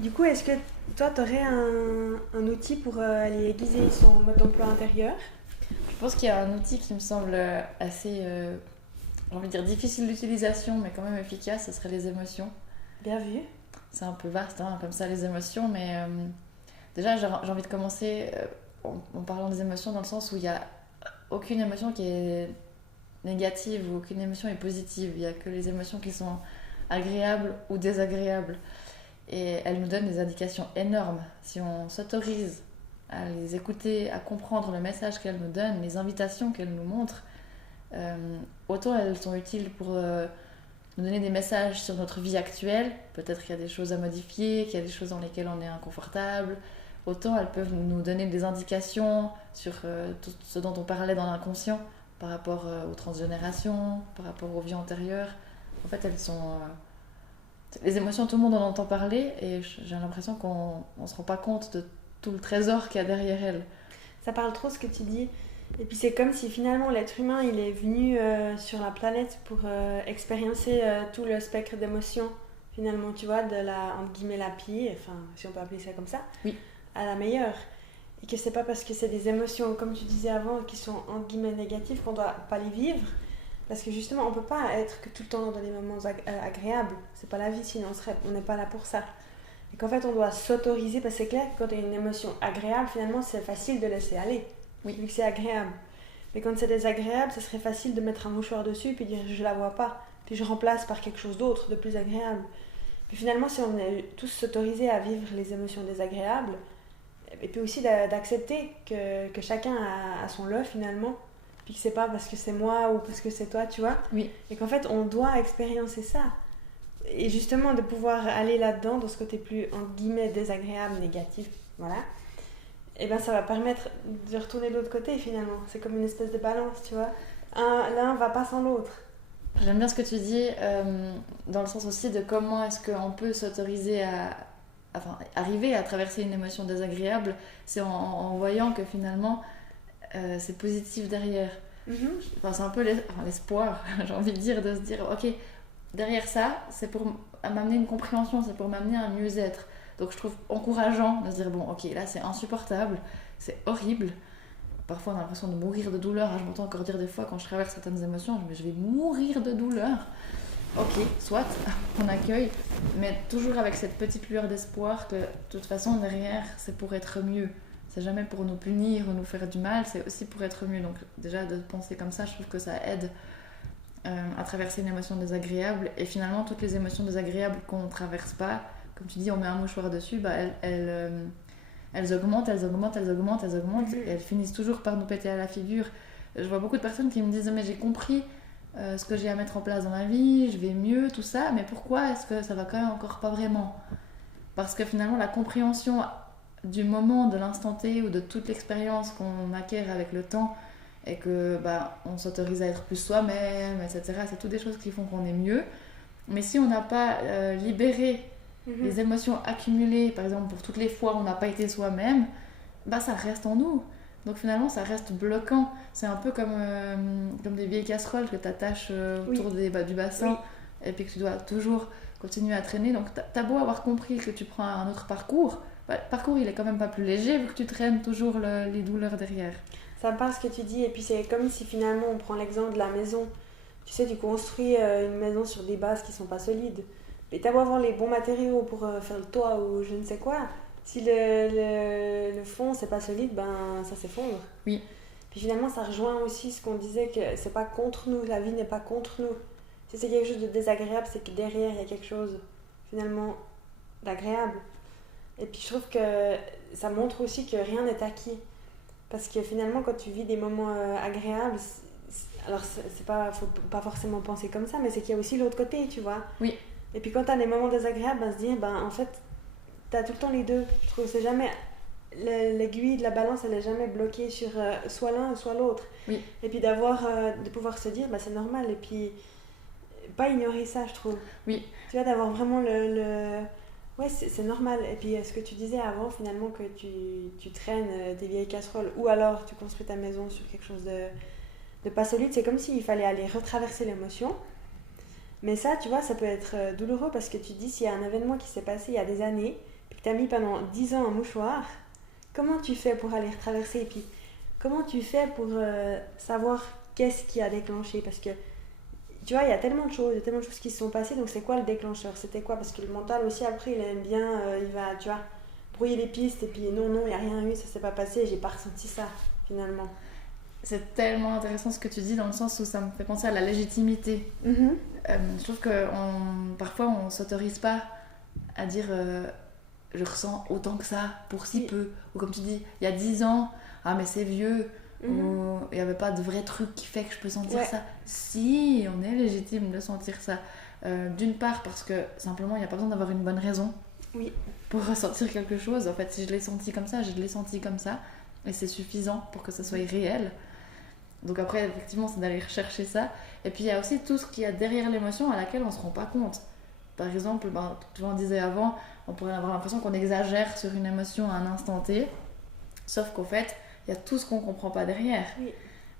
Du coup, est-ce que toi, tu aurais un outil pour aller aiguiser son mode d'emploi intérieur? Je pense qu'il y a un outil qui me semble assez, j'ai envie de dire difficile d'utilisation, mais quand même efficace, ce serait les émotions. Bien vu. C'est un peu vaste, hein, comme ça, les émotions, mais déjà, j'ai envie de commencer en parlant des émotions dans le sens où il n'y a aucune émotion qui est négative ou aucune émotion est positive. Il n'y a que les émotions qui sont agréables ou désagréables. Et elles nous donnent des indications énormes. Si on s'autorise à les écouter, à comprendre le message qu'elles nous donnent, les invitations qu'elles nous montrent, autant elles sont utiles pour nous donner des messages sur notre vie actuelle, peut-être qu'il y a des choses à modifier, qu'il y a des choses dans lesquelles on est inconfortable, autant elles peuvent nous donner des indications sur tout ce dont on parlait dans l'inconscient, par rapport aux transgénérations, par rapport aux vies antérieures. En fait, elles sont... les émotions, tout le monde en entend parler, et j'ai l'impression qu'on ne se rend pas compte de tout le trésor qu'il y a derrière elles. Ça parle trop ce que tu dis. Et puis c'est comme si finalement l'être humain il est venu sur la planète pour expériencer tout le spectre d'émotions finalement, tu vois, de la, entre guillemets, la pire, enfin si on peut appeler ça comme ça, Oui, à la meilleure. Et que c'est pas parce que c'est des émotions, comme tu disais avant, qui sont entre guillemets négatives qu'on doit pas les vivre. Parce que justement, on peut pas être que tout le temps dans des moments agréables. C'est pas la vie, sinon on n'est pas là pour ça. Et qu'en fait, on doit s'autoriser, parce que c'est clair que quand il y a une émotion agréable, finalement, c'est facile de laisser aller, oui, vu que c'est agréable. Mais quand c'est désagréable, ce serait facile de mettre un mouchoir dessus, puis dire je la vois pas, puis je remplace par quelque chose d'autre, de plus agréable. Puis finalement, si on est tous s'autoriser à vivre les émotions désagréables, et puis aussi d'accepter que chacun a son lot finalement, puis que c'est pas parce que c'est moi ou parce que c'est toi, tu vois, oui. et qu'en fait on doit expériencer ça. Et justement de pouvoir aller là-dedans, dans ce côté plus entre guillemets désagréable, négatif, voilà, et ben ça va permettre de retourner de l'autre côté finalement. C'est comme une espèce de balance, tu vois. L'un va pas sans l'autre. J'aime bien ce que tu dis, dans le sens aussi de comment est-ce qu'on peut s'autoriser à... Enfin, arriver à traverser une émotion désagréable, c'est en voyant que finalement, c'est positif derrière. Mhm. Enfin, c'est un peu l'espoir, j'ai envie de dire, de se dire, ok, derrière ça, c'est pour m'amener une compréhension, c'est pour m'amener un mieux-être. Donc je trouve encourageant de se dire, bon, ok, là c'est insupportable, c'est horrible. Parfois on a l'impression de mourir de douleur. Je m'entends encore dire des fois quand je traverse certaines émotions, je vais mourir de douleur. Ok, soit, on accueille, mais toujours avec cette petite lueur d'espoir que de toute façon derrière c'est pour être mieux. C'est jamais pour nous punir ou nous faire du mal, c'est aussi pour être mieux. Donc déjà de penser comme ça, je trouve que ça aide à traverser une émotion désagréable. Et finalement, toutes les émotions désagréables qu'on ne traverse pas, comme tu dis, on met un mouchoir dessus, bah, elles augmentent, elles augmentent, elles augmentent, elles augmentent, et elles finissent toujours par nous péter à la figure. Je vois beaucoup de personnes qui me disent, mais j'ai compris ce que j'ai à mettre en place dans ma vie, je vais mieux, tout ça, mais pourquoi est-ce que ça va quand même encore pas vraiment? Parce que finalement, la compréhension du moment, de l'instant T ou de toute l'expérience qu'on acquiert avec le temps, et que bah, on s'autorise à être plus soi-même, etc. C'est toutes des choses qui font qu'on est mieux. Mais si on n'a pas libéré Mhm. les émotions accumulées, par exemple pour toutes les fois où on n'a pas été soi-même, bah ça reste en nous. Donc finalement, ça reste bloquant. C'est un peu comme des vieilles casseroles que tu attaches Oui, autour du bassin, oui. et puis que tu dois toujours continuer à traîner. Donc t'as beau avoir compris que tu prends un autre parcours, bah, le parcours il est quand même pas plus léger vu que tu traînes toujours les douleurs derrière. Ça me parle ce que tu dis, et puis c'est comme si finalement on prend l'exemple de la maison. Tu sais, tu construis une maison sur des bases qui sont pas solides. Et t'as beau avoir les bons matériaux pour faire le toit ou je ne sais quoi, si le fond c'est pas solide, ben ça s'effondre. Oui, Puis finalement ça rejoint aussi ce qu'on disait que c'est pas contre nous, la vie n'est pas contre nous. Si c'est quelque chose de désagréable, c'est que derrière il y a quelque chose finalement d'agréable. Et puis je trouve que ça montre aussi que rien n'est acquis. Parce que finalement, quand tu vis des moments agréables, alors c'est pas, faut pas forcément penser comme ça, mais c'est qu'il y a aussi l'autre côté, tu vois. oui, Et puis quand t'as des moments désagréables, ben, se dire, ben en fait, t'as tout le temps les deux. Je trouve que c'est jamais. L'aiguille de la balance, elle est jamais bloquée sur soit l'un ou soit l'autre. oui, Et puis de pouvoir se dire, ben c'est normal. Et puis pas ignorer ça, je trouve. oui. Tu vois, d'avoir vraiment ouais, c'est normal. Et puis, ce que tu disais avant, finalement, que tu traînes des vieilles casseroles ou alors tu construis ta maison sur quelque chose de pas solide, c'est comme s'il fallait aller retraverser l'émotion. Mais ça, tu vois, ça peut être douloureux parce que tu te dis, s'il y a un événement qui s'est passé il y a des années, puis que tu as mis pendant 10 ans un mouchoir, comment tu fais pour aller retraverser? Et puis, comment tu fais pour savoir qu'est-ce qui a déclenché? Parce que, tu vois, il y a tellement de choses qui se sont passées, donc c'est quoi le déclencheur? C'était quoi? Parce que le mental aussi, après, il aime bien, il va, tu vois, brouiller les pistes, et puis non, il n'y a rien eu, ça s'est pas passé, j'ai pas ressenti ça, finalement. C'est tellement intéressant ce que tu dis dans le sens où ça me fait penser à la légitimité. Je trouve que parfois on s'autorise pas à dire je ressens autant que ça pour si peu. Ou comme tu dis, il y a 10 ans, ah mais c'est vieux, ou il n'y avait pas de vrai truc qui fait que je peux sentir ça. Si, on est légitime de sentir ça. D'une part parce que simplement il n'y a pas besoin d'avoir une bonne raison pour ressentir quelque chose. En fait, si je l'ai senti comme ça, je l'ai senti comme ça. Et c'est suffisant pour que ça soit réel. Donc après, effectivement, c'est d'aller rechercher ça. Et puis il y a aussi tout ce qu'il y a derrière l'émotion à laquelle on ne se rend pas compte. Par exemple, tu en disais avant, on pourrait avoir l'impression qu'on exagère sur une émotion à un instant T. Sauf qu'au fait, il y a tout ce qu'on ne comprend pas derrière.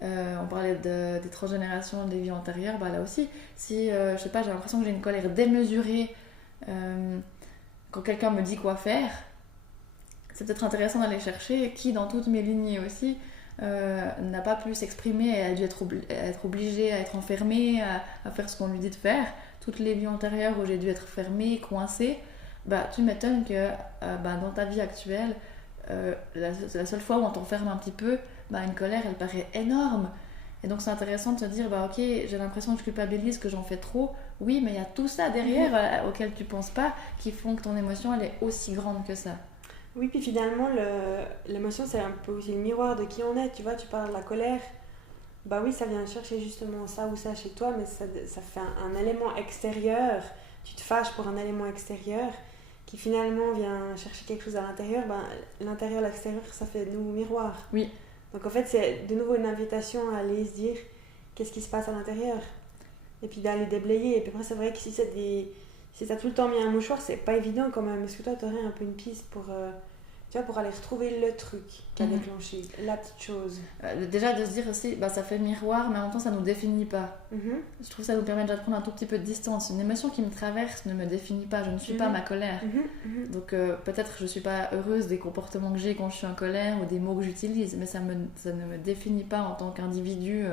On parlait des transgénérations, des vies antérieures. Là aussi, si je sais pas, j'ai l'impression que j'ai une colère démesurée quand quelqu'un me dit quoi faire, c'est peut-être intéressant d'aller chercher qui, dans toutes mes lignées aussi, n'a pas pu s'exprimer et a dû être obligé à être enfermé, à faire ce qu'on lui dit de faire. Toutes les vies antérieures où j'ai dû être fermée, coincée, tu m'étonnes que dans ta vie actuelle, la seule fois où on t'enferme un petit peu, une colère elle paraît énorme. Et donc c'est intéressant de se dire ok, j'ai l'impression que je culpabilise, que j'en fais trop. Oui, mais il y a tout ça derrière auquel tu penses pas, qui font que ton émotion elle est aussi grande que ça. Oui, puis finalement, l'émotion, c'est un peu aussi le miroir de qui on est. Tu vois, tu parles de la colère. Oui, ça vient chercher justement ça ou ça chez toi, mais ça fait un élément extérieur. Tu te fâches pour un élément extérieur qui finalement vient chercher quelque chose à l'intérieur. L'intérieur, l'extérieur, ça fait de nouveau miroir. Oui. Donc en fait, c'est de nouveau une invitation à aller se dire qu'est-ce qui se passe à l'intérieur. Et puis d'aller déblayer. Et puis après, c'est vrai que si t'as tout le temps mis un mouchoir, c'est pas évident quand même. Est-ce que toi, t'aurais un peu une piste pour aller retrouver le truc qui a déclenché, la petite chose? Déjà de se dire aussi, ça fait miroir, mais en même temps, ça nous définit pas. Je trouve que ça nous permet déjà de prendre un tout petit peu de distance. Une émotion qui me traverse ne me définit pas. Je ne suis pas ma colère. Donc peut-être je suis pas heureuse des comportements que j'ai quand je suis en colère ou des mots que j'utilise, mais ça ne me définit pas en tant qu'individu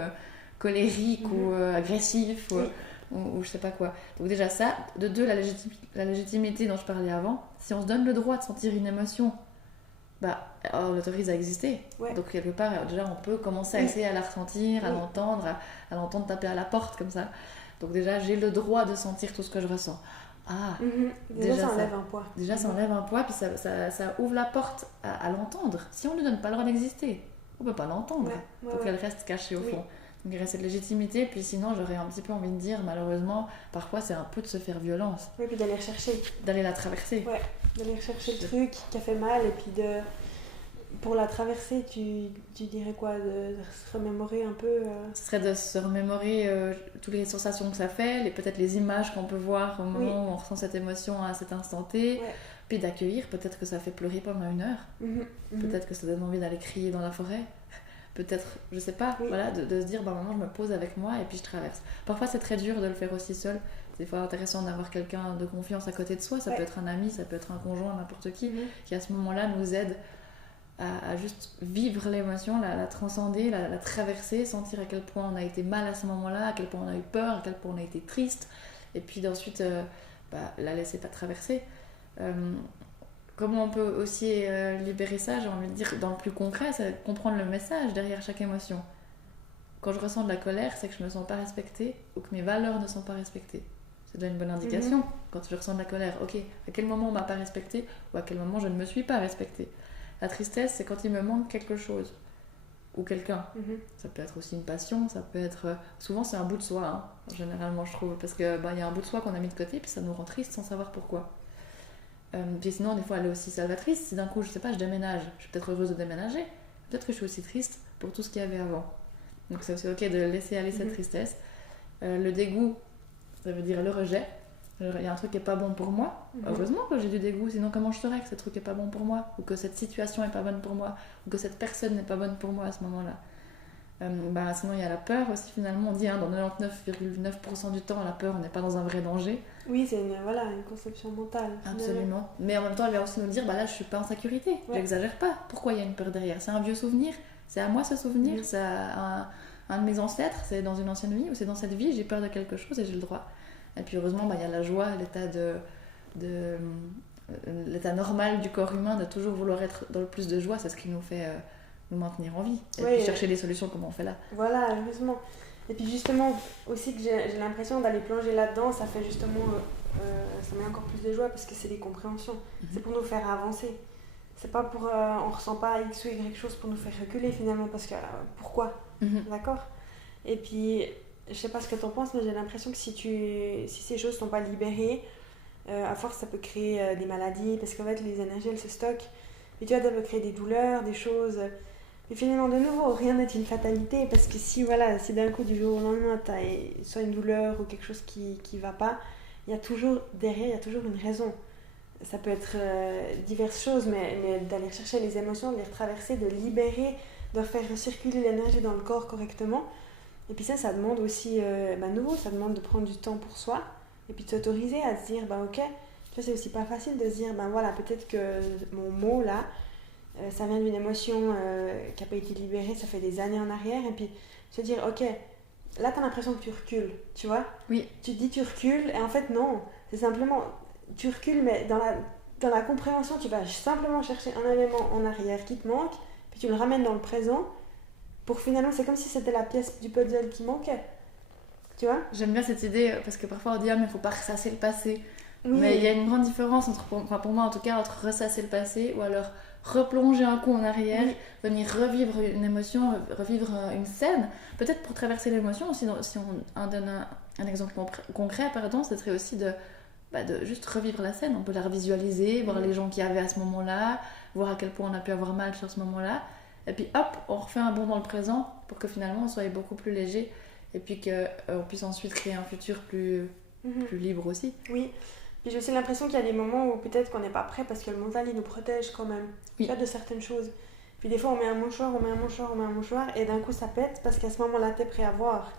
colérique ou agressif. Ou je sais pas quoi. Donc déjà ça, de deux, la légitimité dont je parlais avant. Si on se donne le droit de sentir une émotion, on l'autorise à exister. Donc quelque part, déjà on peut commencer à essayer à la ressentir, à l'entendre, à l'entendre taper à la porte comme ça. Donc déjà j'ai le droit de sentir tout ce que je ressens. Déjà ça enlève un poids. Déjà ça enlève un poids, puis ça ouvre la porte à l'entendre. Si on ne lui donne pas le droit d'exister, on peut pas l'entendre. Donc elle reste cachée au fond. Donc il reste cette légitimité, puis sinon j'aurais un petit peu envie de dire, malheureusement, parfois c'est un peu de se faire violence. Oui, puis d'aller rechercher. D'aller la traverser. Ouais, d'aller rechercher le truc qui a fait mal, et puis pour la traverser, tu dirais quoi? De se remémorer un peu Ce serait de se remémorer toutes les sensations que ça fait, peut-être les images qu'on peut voir au moment où on ressent cette émotion à cet instant T, puis d'accueillir, peut-être que ça fait pleurer pendant 1 heure, peut-être que ça donne envie d'aller crier dans la forêt. Peut-être, je sais pas, voilà, de se dire maintenant je me pose avec moi et puis je traverse. Parfois c'est très dur de le faire aussi seul. C'est des fois intéressant d'avoir quelqu'un de confiance à côté de soi. Ça peut être un ami, ça peut être un conjoint, n'importe qui à ce moment-là nous aide à juste vivre l'émotion, la transcender, la traverser, sentir à quel point on a été mal à ce moment-là, à quel point on a eu peur, à quel point on a été triste, et puis ensuite la laisser pas traverser. Comment on peut aussi libérer ça, j'ai envie de dire, dans le plus concret, c'est comprendre le message derrière chaque émotion. Quand je ressens de la colère, c'est que je me sens pas respectée ou que mes valeurs ne sont pas respectées. C'est déjà une bonne indication. Quand je ressens de la colère, ok, à quel moment on m'a pas respectée ou à quel moment je ne me suis pas respectée. La tristesse, c'est quand il me manque quelque chose ou quelqu'un. Ça peut être aussi une passion, ça peut être... Souvent c'est un bout de soi, généralement je trouve, parce qu'il y a un bout de soi qu'on a mis de côté puis ça nous rend triste sans savoir pourquoi. Puis sinon, des fois, elle est aussi salvatrice. Si d'un coup, je sais pas, je déménage, je suis peut-être heureuse de déménager, peut-être que je suis aussi triste pour tout ce qu'il y avait avant. Donc c'est aussi ok de laisser aller cette tristesse. Le dégoût, ça veut dire le rejet. Il y a un truc qui est pas bon pour moi. Heureusement que j'ai du dégoût, sinon comment je saurais que ce truc est pas bon pour moi, ou que cette situation est pas bonne pour moi, ou que cette personne n'est pas bonne pour moi à ce moment-là. Sinon il y a la peur aussi finalement, on dit dans 99,9% du temps la peur, on n'est pas dans un vrai danger. Oui, c'est une conception mentale. Absolument. Mais en même temps elle va aussi nous dire là je suis pas en sécurité, j'exagère pas. Pourquoi il y a une peur derrière? C'est un vieux souvenir, c'est à moi ce souvenir, c'est à un de mes ancêtres, c'est dans une ancienne vie ou c'est dans cette vie, j'ai peur de quelque chose et j'ai le droit. Et puis heureusement il y a la joie, l'état normal du corps humain de toujours vouloir être dans le plus de joie, c'est ce qui nous fait nous maintenir en vie et puis chercher des solutions comme on fait là. Voilà, heureusement. Et puis justement aussi que j'ai l'impression d'aller plonger là-dedans, ça fait justement ça met encore plus de joie parce que c'est des compréhensions. C'est pour nous faire avancer. C'est pas pour on ressent pas X ou Y chose pour nous faire reculer finalement parce que pourquoi d'accord. Et puis je sais pas ce que t'en penses, mais j'ai l'impression que si ces choses sont pas libérées, à force ça peut créer des maladies parce qu'en fait les énergies elles se stockent et tu vois, ça peut créer des douleurs, des choses. Et finalement de nouveau rien n'est une fatalité parce que si d'un coup du jour au lendemain t'as soit une douleur ou quelque chose qui va pas, il y a toujours une raison. Ça peut être diverses choses, mais d'aller chercher les émotions, de les retraverser, de libérer, de faire circuler l'énergie dans le corps correctement. Et puis ça demande aussi, nouveau, ça demande de prendre du temps pour soi et puis de s'autoriser à se dire, ok, tu vois, c'est aussi pas facile de se dire, peut-être que mon mot là, ça vient d'une émotion qui n'a pas été libérée, ça fait des années en arrière, et puis se dire, ok, là t'as l'impression que tu recules, tu vois. Oui. Tu te dis tu recules, et en fait non, c'est simplement, tu recules, mais dans la compréhension, tu vas simplement chercher un élément en arrière qui te manque, puis tu le ramènes dans le présent, pour finalement, c'est comme si c'était la pièce du puzzle qui manquait. Tu vois ? J'aime bien cette idée, parce que parfois on dit, mais il ne faut pas ressasser le passé. Oui. Mais il y a une grande différence, pour moi en tout cas, entre ressasser le passé ou alors replonger un coup en arrière, venir revivre une émotion, revivre une scène. Peut-être pour traverser l'émotion, si on donne un exemple concret, ce serait aussi de juste revivre la scène. On peut la revisualiser, voir les gens qu'il y avait à ce moment-là, voir à quel point on a pu avoir mal sur ce moment-là. Et puis hop, on refait un bond dans le présent pour que finalement on soit beaucoup plus léger et puis qu'on puisse ensuite créer un futur plus libre aussi. Oui. Puis j'ai aussi l'impression qu'il y a des moments où peut-être qu'on n'est pas prêt parce que le mental il nous protège quand même de certaines choses. Puis des fois on met un mouchoir et d'un coup ça pète parce qu'à ce moment-là t'es prêt à voir.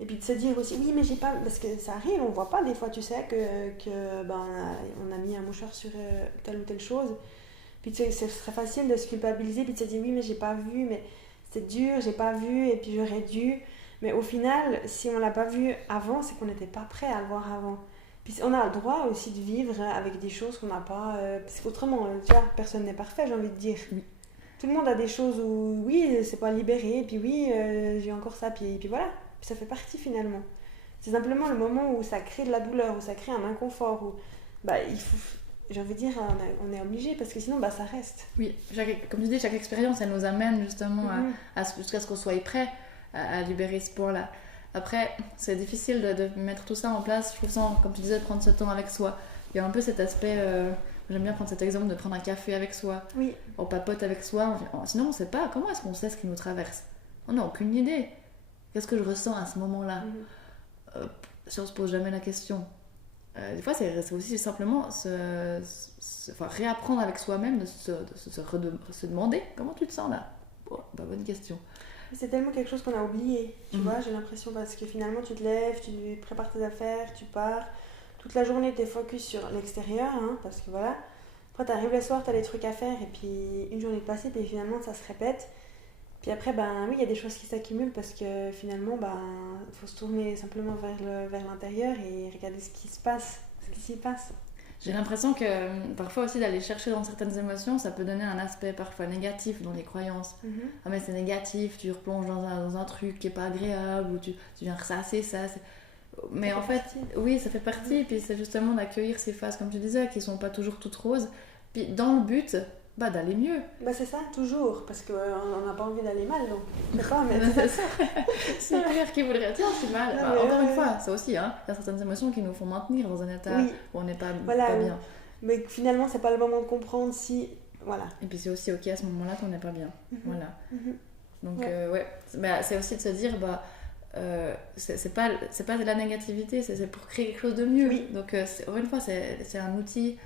Et puis de se dire aussi, oui mais j'ai pas, parce que ça arrive, on voit pas des fois, tu sais, on a mis un mouchoir sur telle ou telle chose. Puis ce serait facile de se culpabiliser puis de se dire, oui mais j'ai pas vu, mais c'est dur, j'ai pas vu et puis j'aurais dû. Mais au final, si on l'a pas vu avant, c'est qu'on n'était pas prêt à le voir avant. Puis on a le droit aussi de vivre avec des choses qu'on n'a pas... parce qu'autrement, tu vois, personne n'est parfait, j'ai envie de dire. Oui. Tout le monde a des choses où, oui, c'est pas libéré, et puis oui, j'ai encore ça, puis voilà. Puis ça fait partie finalement. C'est simplement le moment où ça crée de la douleur, où ça crée un inconfort, où il faut... J'ai envie de dire, on est obligé, parce que sinon, ça reste. Oui, comme tu dis, chaque expérience, elle nous amène justement jusqu'à ce qu'on soit prêt à libérer ce point-là. Après, c'est difficile de mettre tout ça en place. Je trouve ça, comme tu disais, de prendre ce temps avec soi. Il y a un peu cet aspect, j'aime bien prendre cet exemple de prendre un café avec soi. Oui. On papote avec soi. Sinon, on ne sait pas. Comment est-ce qu'on sait ce qui nous traverse ? On n'a aucune idée. Qu'est-ce que je ressens à ce moment-là ? Si on ne se pose jamais la question. Des fois, c'est aussi simplement réapprendre avec soi-même, de se demander comment tu te sens là. Bonne question. C'est tellement quelque chose qu'on a oublié, tu vois, j'ai l'impression, parce que finalement tu te lèves, tu prépares tes affaires, tu pars, toute la journée t'es focus sur l'extérieur, parce que voilà, après t'arrives le soir, t'as des trucs à faire, et puis une journée passée, puis finalement ça se répète, puis après, oui, il y a des choses qui s'accumulent, parce que finalement, faut se tourner simplement vers l'intérieur et regarder ce qui se passe, ce qui s'y passe. J'ai l'impression que parfois aussi d'aller chercher dans certaines émotions, ça peut donner un aspect parfois négatif dans les croyances. Ah mais c'est négatif, tu replonges dans un truc qui est pas agréable, ou tu viens ressasser ça. Mais ça en fait, oui, ça fait partie. Et puis c'est justement d'accueillir ces phases, comme tu disais, qui sont pas toujours toutes roses. Puis dans le but d'aller mieux. C'est ça, toujours, parce qu'on n'a pas envie d'aller mal, donc je sais pas, mais c'est clair qu'il voudrait dire c'est mal. Encore une fois, ça aussi, il y a certaines émotions qui nous font maintenir dans un état où on n'est pas bien. Mais finalement, c'est pas le moment de comprendre si... Voilà. Et puis c'est aussi ok à ce moment-là qu'on n'est pas bien. Voilà. Donc c'est aussi de se dire, c'est pas de la négativité, c'est pour créer quelque chose de mieux. Oui. Donc encore une fois, c'est un outil...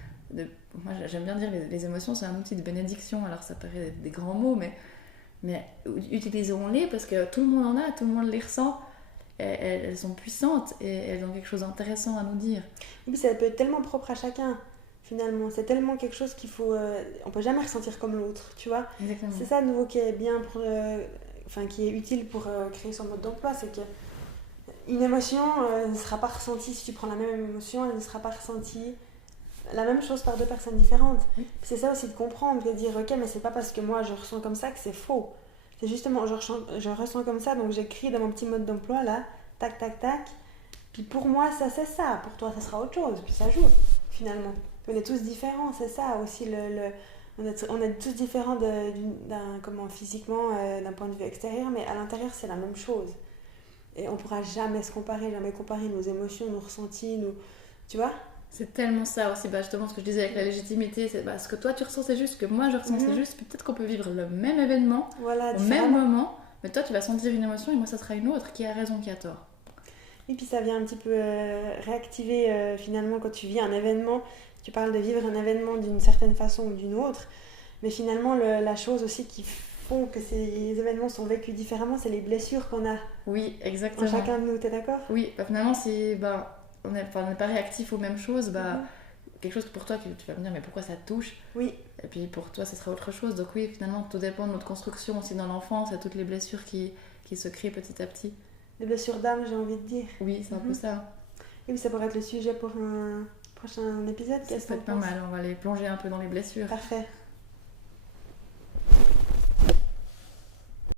Moi j'aime bien dire les émotions c'est un outil de bénédiction, alors ça paraît des grands mots, mais Mais utilisons-les parce que tout le monde en a, tout le monde les ressent. Elles sont puissantes et elles ont quelque chose d'intéressant à nous dire. Oui, ça peut être tellement propre à chacun, finalement. C'est tellement quelque chose qu'il faut... on peut jamais ressentir comme l'autre, tu vois. Exactement. C'est ça, de nouveau, qui est bien pour... Enfin, qui est utile pour créer son mode d'emploi, c'est que une émotion ne sera pas ressentie, si tu prends la même émotion, elle ne sera pas ressentie la même chose par deux personnes différentes. Oui. C'est ça aussi de comprendre, de dire ok, mais c'est pas parce que moi je ressens comme ça que c'est faux. C'est justement, je ressens comme ça, donc j'écris dans mon petit mode d'emploi là, tac tac tac. Puis pour moi ça c'est ça, pour toi ça sera autre chose, puis ça joue finalement. On est tous différents, c'est ça aussi on est tous différents physiquement, d'un point de vue extérieur, mais à l'intérieur c'est la même chose. Et on pourra jamais se comparer, jamais comparer nos émotions, nos ressentis, tu vois. C'est tellement ça aussi, justement ce que je disais avec la légitimité, c'est ce que toi tu ressens c'est juste, ce que moi je ressens c'est juste, puis peut-être qu'on peut vivre le même événement, au même moment, mais toi tu vas sentir une émotion et moi ça sera une autre, qui a raison, qui a tort. Et puis ça vient un petit peu réactiver finalement quand tu vis un événement, tu parles de vivre un événement d'une certaine façon ou d'une autre, mais finalement la chose aussi qui font que ces événements sont vécus différemment, c'est les blessures qu'on a. Oui, exactement. En chacun de nous, t'es d'accord ? Oui, finalement si on n'est pas réactif aux mêmes choses, quelque chose que pour toi tu vas me dire mais pourquoi ça te touche ? Oui. Et puis pour toi ça sera autre chose, donc oui finalement tout dépend de notre construction aussi dans l'enfance et toutes les blessures qui se créent petit à petit. Des blessures d'âme, j'ai envie de dire. Oui, c'est un peu ça. Et puis ça pourrait être le sujet pour un prochain épisode. Ça peut être pas mal, on va aller plonger un peu dans les blessures. Parfait.